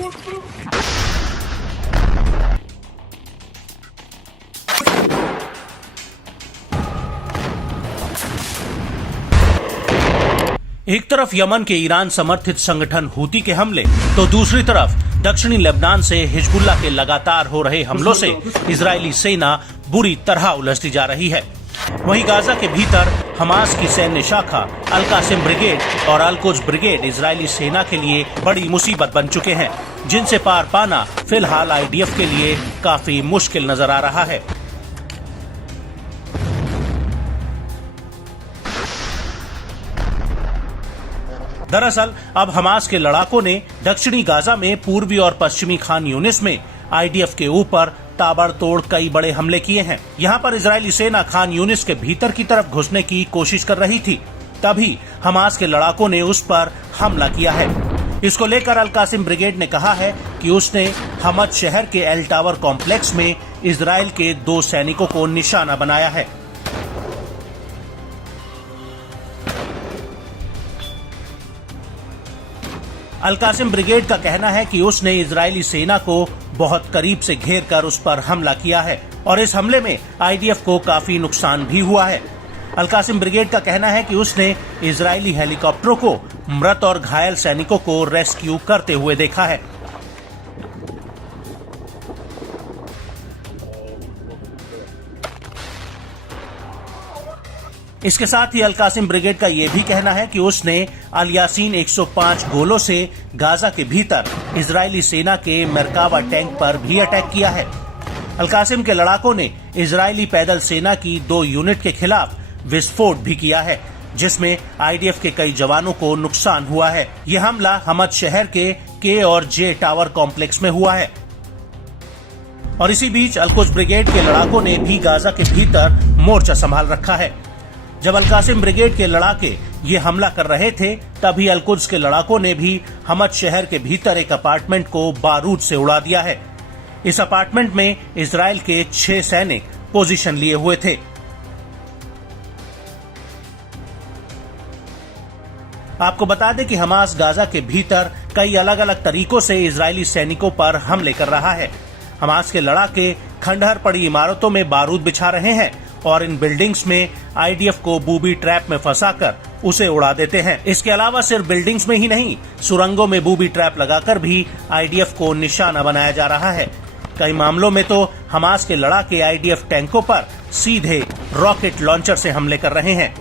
एक तरफ यमन के ईरान समर्थित संगठन हूती के हमले तो दूसरी तरफ दक्षिणी लेबनान से हिजबुल्लाह के लगातार हो रहे हमलों से इजरायली सेना बुरी तरह उलझती जा रही है। वहीं गाजा के भीतर हमास की सैन्य शाखा अल कासिम ब्रिगेड और अल कुद्स ब्रिगेड इजरायली सेना के लिए बड़ी मुसीबत बन चुके हैं, जिनसे पार पाना फिलहाल आईडीएफ के लिए काफी मुश्किल नजर आ रहा है। दरअसल अब हमास के लड़ाकों ने दक्षिणी गाजा में पूर्वी और पश्चिमी खान यूनिस में आईडीएफ के ऊपर ताबड़तोड़ कई बड़े हमले किए हैं। यहाँ पर इजरायली सेना खान यूनिस के भीतर की तरफ घुसने की कोशिश कर रही थी, तभी हमास के लड़ाकों ने उस पर हमला किया है। इसको लेकर अल कासिम ब्रिगेड ने कहा है कि उसने हमद शहर के एल टावर कॉम्प्लेक्स में इजरायल के 2 सैनिकों को निशाना बनाया है। अल कासिम ब्रिगेड का कहना है कि उसने इजरायली सेना को बहुत करीब से घेर कर उस पर हमला किया है और इस हमले में आईडीएफ को काफी नुकसान भी हुआ है। अल कासिम ब्रिगेड का कहना है कि उसने इजरायली हेलीकॉप्टरों को मृत और घायल सैनिकों को रेस्क्यू करते हुए देखा है। इसके साथ ही अल कासिम ब्रिगेड का यह भी कहना है कि उसने अल यासीन 105 गोलों से गाजा के भीतर इजरायली सेना के मरकावा टैंक पर भी अटैक किया है। अल कासिम के लड़ाकों ने इजरायली पैदल सेना की 2 यूनिट के खिलाफ विस्फोट भी किया है, जिसमें आईडीएफ के कई जवानों को नुकसान हुआ है। यह हमला हमद शहर के और जे टावर कॉम्प्लेक्स में हुआ है। और इसी बीच अल कुद्स ब्रिगेड के लड़ाकों ने भी गाजा के भीतर मोर्चा संभाल रखा है। जब अल कासिम ब्रिगेड के लड़ाके ये हमला कर रहे थे, तभी अल कुद्स के लड़ाकों ने भी हमद शहर के भीतर एक अपार्टमेंट को बारूद से उड़ा दिया है। इस अपार्टमेंट में इजरायल के 6 सैनिक पोजीशन लिए हुए थे। आपको बता दें कि हमास गाजा के भीतर कई अलग अलग तरीकों से इजरायली सैनिकों पर हमले कर रहा है। हमास के लड़ाके खंडहर पड़ी इमारतों में बारूद बिछा रहे हैं और इन बिल्डिंग्स में आईडीएफ को बूबी ट्रैप में फंसाकर उसे उड़ा देते हैं। इसके अलावा सिर्फ बिल्डिंग्स में ही नहीं, सुरंगों में बूबी ट्रैप लगाकर भी आईडीएफ को निशाना बनाया जा रहा है। कई मामलों में तो हमास के लड़ाके आईडीएफ टैंकों पर सीधे रॉकेट लॉन्चर से हमले कर रहे हैं।